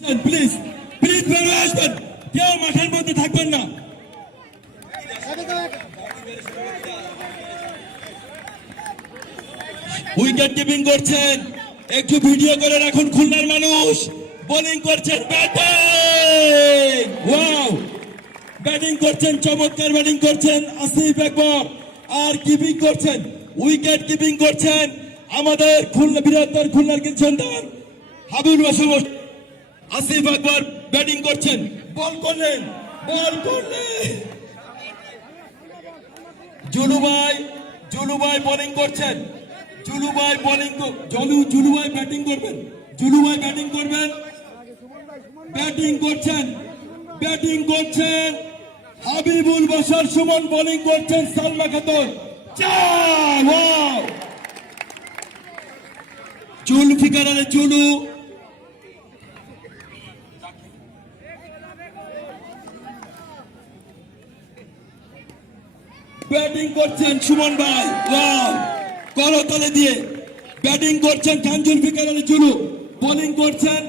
Please please আসবেন কেউ মাঠের মধ্যে থাকবেন না। উইকেট কিপিং করছেন। একটু ভিডিও করে রাখুন খুলনার মানুষ। বোলিং করছেন ব্যাটিং ব্যাটিং করছেন, চমৎকার ব্যাটিং করছেন আসিফ আকবর। আর কিপিং করছেন উইকেট কিপিং করছেন আমাদের খুলনা, বৃহত্তর খুলনার কিন্তু সন্তান হাবিবুল বাসা আসিফ আকবর ব্যাটিং করছেন। বল করলেন বল করলেন। জুলুভাই জুলুভাই বোলিং করছেন। জুলুভাই বোলিং জলু জুলুভাই ব্যাটিং করবেন। জুলুভাই ব্যাটিং করবেন। ব্যাটিং করছেন। ব্যাটিং করছেন। হাবিবুল বাসার সুমন বোলিং করছেন সালমা খাতুন। জুলফিকার আলী জুলু। ব্যাটিং করছেন সুমন ভাই। করতলে দিয়ে ব্যাটিং করছেন কাঞ্জুল ফিকার আলী জুলু। বোলিং করছেন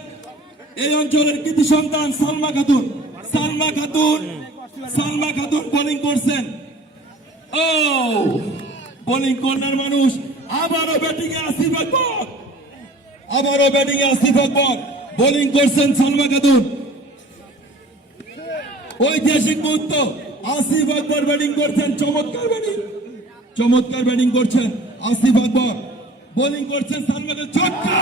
এই অঞ্চলের কৃতি সন্তান সালমা খাতুন। সালমা খাতুন সালমা খাতুন বোলিং করছেন। ও, বোলিং কর্নার মানুষ। আবারও ব্যাটিং এ আসিফ আবারও ব্যাটিং এ আসিফ বোলিং করছেন সালমা খাতুন। ঐতিহাসিক মুহূর্ত। আসিফ আকবর ব্যাটিং করছেন, চমৎকার ব্যাটিং। চমৎকার ব্যাটিং করছেন আসিফ আকবর। বোলিং করছেন সালমান ছক্কা।